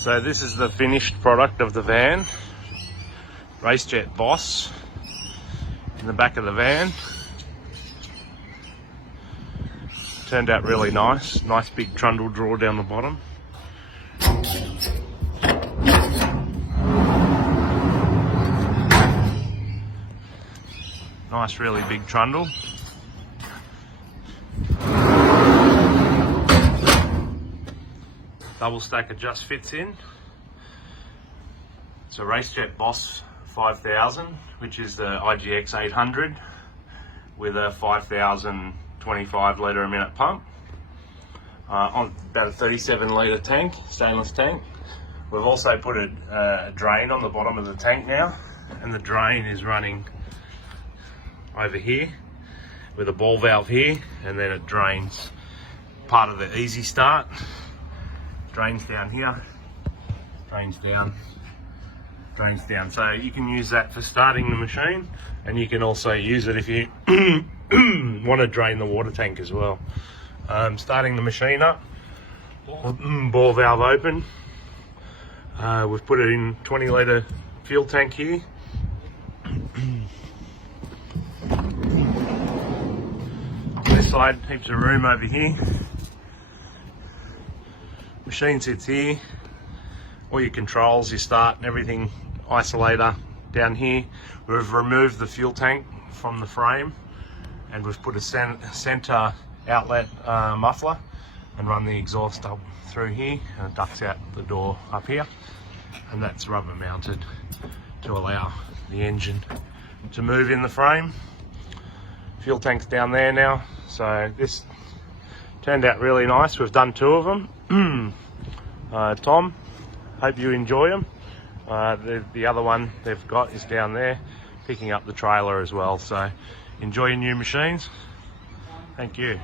So this is the finished product of the van. Racejet Boss in the back of the van. Turned out really nice. Nice big trundle drawer down the bottom. Nice really big trundle. Double stacker just fits in. It's a Racejet Boss 5000, which is the IGX 800 with a 5,025 litre a minute pump on about a 37 litre tank, stainless tank. We've also put a drain on the bottom of the tank now, and the drain is running over here with a ball valve here, and then it drains part of the easy start. Drains down here, drains down, drains down. So you can use that for starting the machine, and you can also use it if you want to drain the water tank as well. Starting the machine up, ball valve open. We've put it in 20 litre fuel tank here. This side, heaps of room over here. Machine sits here, all your controls, your start and everything, isolator down here. We've removed the fuel tank from the frame, and we've put a centre outlet muffler and run the exhaust up through here, and it ducts out the door up here, and that's rubber mounted to allow the engine to move in the frame. Fuel tank's down there now, so this turned out really nice. We've done 2 of them. Tom, hope you enjoy them. The other one they've got is down there, picking up the trailer as well. So enjoy your new machines. Thank you.